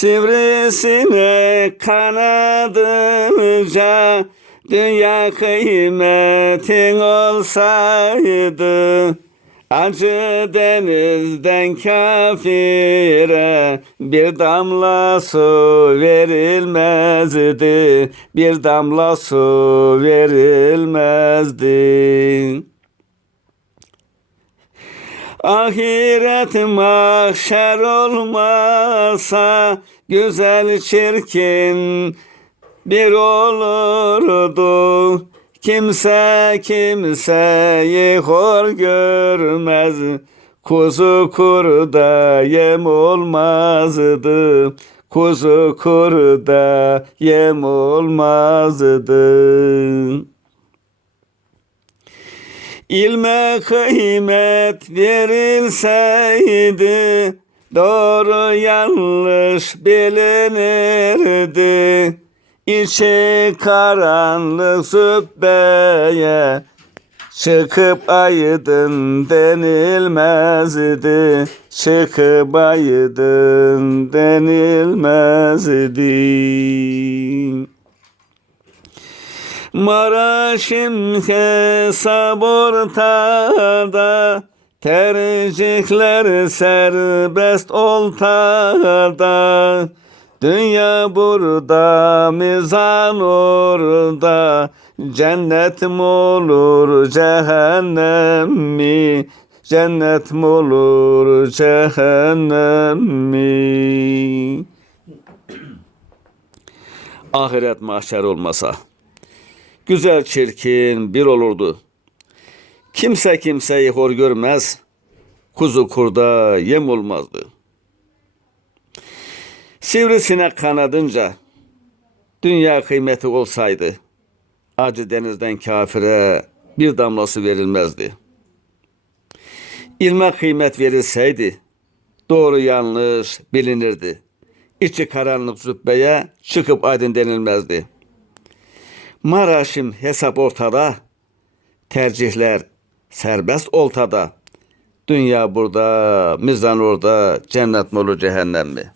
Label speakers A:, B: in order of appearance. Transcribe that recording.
A: Sivrisine kanadınca Dünya kıymetin olsaydı Acı denizden kafire bir damla su verilmezdi, bir damla su verilmezdi. Ahiret mahşer olmasa güzel çirkin bir olurdu. Kimse kimseyi hor görmez. Kuzu kurda yem olmazdı. Kuzu kurda yem olmazdı. İlme kıymet verilseydi Doğru yanlış bilinirdi. İçi karanlık zübbeye Çıkıp aydın denilmezdi. Çıkıp aydın denilmezdi Maraş'ım hesap ortada Tercihler serbest oltada Dünya burada, mizan orada Cennet mi olur, cehennem mi? Cennet mi olur, cehennem mi? Ahiret mahşer olmasa Güzel çirkin bir olurdu. Kimse kimseyi hor görmez. Kuzu kurda yem olmazdı. Sivrisinek kanadınca dünya kıymeti olsaydı acı denizden kafire bir damlası verilmezdi. İlme kıymet verilseydi doğru yanlış bilinirdi. İçi karanlık zübbeye çıkıp aydın denilmezdi. Maraşim hesap ortada, tercihler serbest oltada. Dünya burada, mizan orada, cennet mi olur cehennem mi?